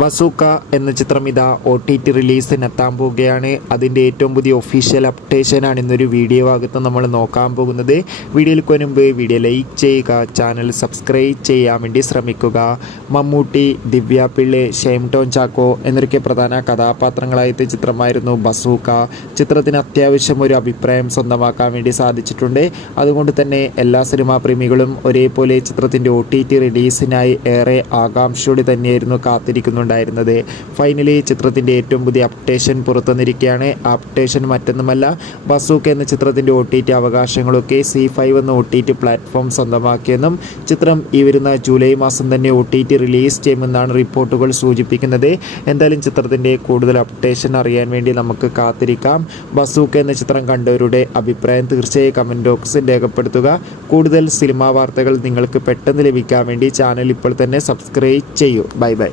Bazooka എന്ന ചിത്രം ഇതാ OTT റിലീസിനെത്താൻ പോവുകയാണ്. അതിൻ്റെ ഏറ്റവും പുതിയ ഒഫീഷ്യൽ അപ്ഡേഷനാണ് ഇന്നൊരു വീഡിയോ ഭാഗത്ത് നമ്മൾ നോക്കാൻ പോകുന്നത്. വീഡിയോയിൽ മുൻപ് വീഡിയോ ലൈക്ക് ചെയ്യുക, ചാനൽ സബ്സ്ക്രൈബ് ചെയ്യാൻ വേണ്ടി ശ്രമിക്കുക. മമ്മൂട്ടി, ദിവ്യ പിള്ളെ, ഷൈൻ ടോം ചാക്കോ എന്നൊക്കെ പ്രധാന കഥാപാത്രങ്ങളായ ചിത്രമായിരുന്നു ബസൂക്ക. ചിത്രത്തിന് അത്യാവശ്യം ഒരു അഭിപ്രായം സ്വന്തമാക്കാൻ വേണ്ടി സാധിച്ചിട്ടുണ്ട്. അതുകൊണ്ട് തന്നെ എല്ലാ സിനിമാ പ്രേമികളും ഒരേപോലെ ചിത്രത്തിൻ്റെ OTT റിലീസിനായി ഏറെ ആകാംക്ഷയോടെ തന്നെയായിരുന്നു കാത്തിരിക്കുന്നത്. ഫൈനലി ചിത്രത്തിൻ്റെ ഏറ്റവും പുതിയ അപ്ഡേഷൻ പുറത്തുവന്നിരിക്കുകയാണ്. അപ്ഡേഷൻ മറ്റൊന്നുമല്ല, ബസൂക്ക എന്ന ചിത്രത്തിൻ്റെ OTT അവകാശങ്ങളൊക്കെ ZEE5 എന്ന OTT പ്ലാറ്റ്ഫോം സ്വന്തമാക്കിയെന്നും ചിത്രം ഈ വരുന്ന ജൂലൈ മാസം തന്നെ OTT റിലീസ് ചെയ്യുമെന്നാണ് റിപ്പോർട്ടുകൾ സൂചിപ്പിക്കുന്നത്. എന്തായാലും ചിത്രത്തിൻ്റെ കൂടുതൽ അപ്ഡേഷൻ അറിയാൻ വേണ്ടി നമുക്ക് കാത്തിരിക്കാം. ബസൂക്ക എന്ന ചിത്രം കണ്ടവരുടെ അഭിപ്രായം തീർച്ചയായും കമൻറ്റ് ബോക്സിൽ രേഖപ്പെടുത്തുക. കൂടുതൽ സിനിമാ വാർത്തകൾ നിങ്ങൾക്ക് പെട്ടെന്ന് ലഭിക്കാൻ വേണ്ടി ചാനൽ ഇപ്പോൾ തന്നെ സബ്സ്ക്രൈബ് ചെയ്യൂ. Bye bye.